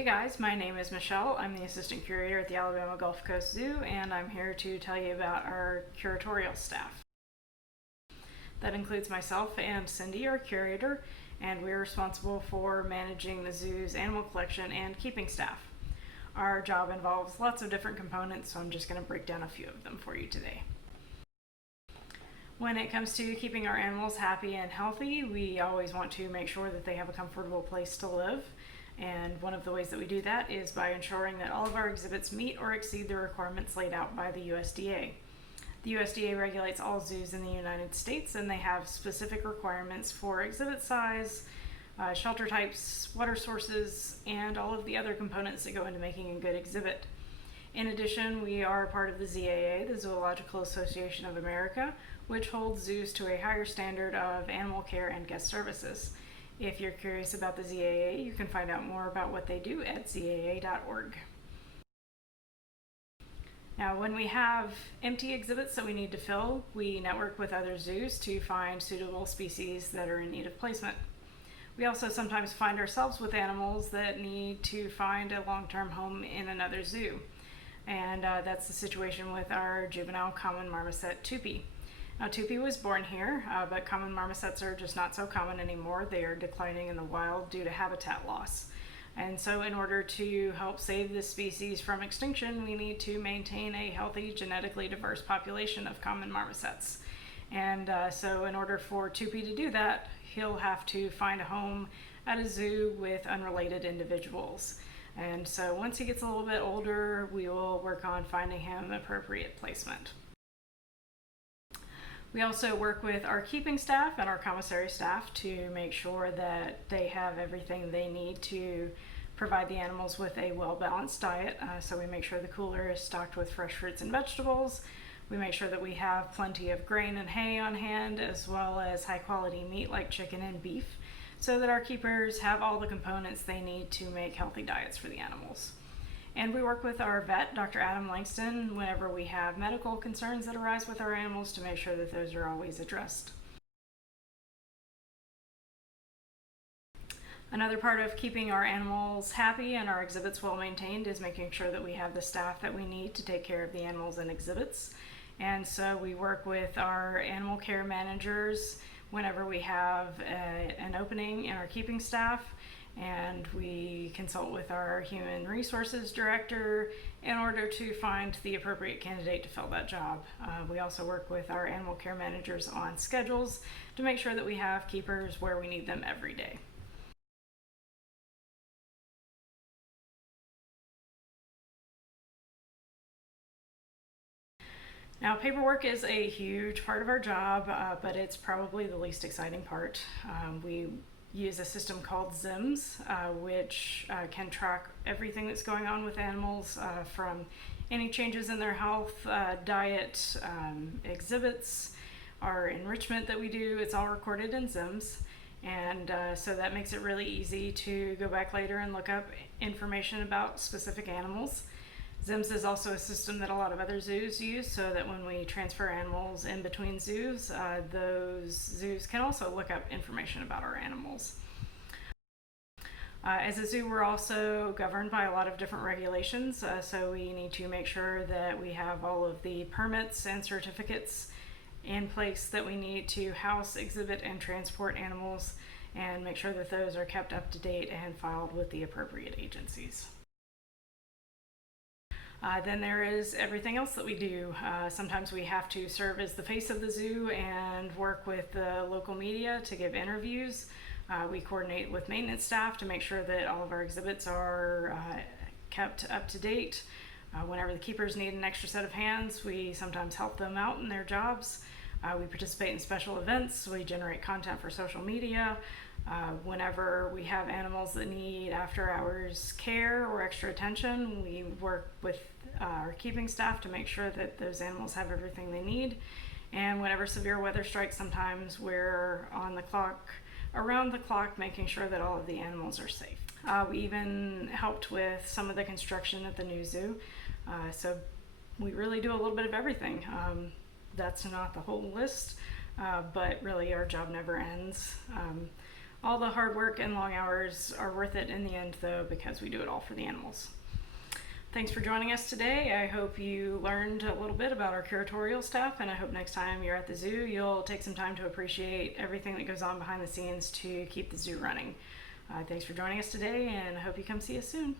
Hey guys, my name is Michelle. I'm the assistant curator at the Alabama Gulf Coast Zoo, and I'm here to tell you about our curatorial staff. That includes myself and Cindy, our curator, and we're responsible for managing the zoo's animal collection and keeping staff. Our job involves lots of different components, so I'm just going to break down a few of them for you today. When it comes to keeping our animals happy and healthy, we always want to make sure that they have a comfortable place to live. And one of the ways that we do that is by ensuring that all of our exhibits meet or exceed the requirements laid out by the USDA. The USDA regulates all zoos in the United States, and they have specific requirements for exhibit size, shelter types, water sources, and all of the other components that go into making a good exhibit. In addition, we are part of the ZAA, the Zoological Association of America, which holds zoos to a higher standard of animal care and guest services. If you're curious about the ZAA, you can find out more about what they do at zaa.org. Now, when we have empty exhibits that we need to fill, we network with other zoos to find suitable species that are in need of placement. We also sometimes find ourselves with animals that need to find a long-term home in another zoo. And that's the situation with our juvenile common marmoset, Tupi. Now, Tupi was born here, but common marmosets are just not so common anymore. They are declining in the wild due to habitat loss. And so in order to help save this species from extinction, we need to maintain a healthy, genetically diverse population of common marmosets. And so in order for Tupi to do that, he'll have to find a home at a zoo with unrelated individuals. And so once he gets a little bit older, we will work on finding him appropriate placement. We also work with our keeping staff and our commissary staff to make sure that they have everything they need to provide the animals with a well-balanced diet. So we make sure the cooler is stocked with fresh fruits and vegetables. We make sure that we have plenty of grain and hay on hand, as well as high-quality meat like chicken and beef, so that our keepers have all the components they need to make healthy diets for the animals. And we work with our vet, Dr. Adam Langston, whenever we have medical concerns that arise with our animals to make sure that those are always addressed. Another part of keeping our animals happy and our exhibits well maintained is making sure that we have the staff that we need to take care of the animals in exhibits. And so we work with our animal care managers whenever we have an opening in our keeping staff, and we consult with our human resources director in order to find the appropriate candidate to fill that job. We also work with our animal care managers on schedules to make sure that we have keepers where we need them every day. Now, paperwork is a huge part of our job, but it's probably the least exciting part. We use a system called ZIMS, which can track everything that's going on with animals, from any changes in their health, diet, exhibits, our enrichment that we do. It's all recorded in ZIMS. And so that makes it really easy to go back later and look up information about specific animals. ZIMS is also a system that a lot of other zoos use, so that when we transfer animals in between zoos, those zoos can also look up information about our animals. As a zoo, we're also governed by a lot of different regulations, so we need to make sure that we have all of the permits and certificates in place that we need to house, exhibit, and transport animals, and make sure that those are kept up to date and filed with the appropriate agencies. Then there is everything else that we do. Sometimes we have to serve as the face of the zoo and work with the local media to give interviews. We coordinate with maintenance staff to make sure that all of our exhibits are kept up to date. Whenever the keepers need an extra set of hands, we sometimes help them out in their jobs. We participate in special events. We generate content for social media. Whenever we have animals that need after-hours care or extra attention, we work with our keeping staff to make sure that those animals have everything they need. And whenever severe weather strikes, sometimes we're on the clock, around the clock, making sure that all of the animals are safe. We even helped with some of the construction at the new zoo. So we really do a little bit of everything. That's not the whole list, but really our job never ends. All the hard work and long hours are worth it in the end, though, because we do it all for the animals. Thanks for joining us today. I hope you learned a little bit about our curatorial staff, and I hope next time you're at the zoo, you'll take some time to appreciate everything that goes on behind the scenes to keep the zoo running. Thanks for joining us today, and I hope you come see us soon.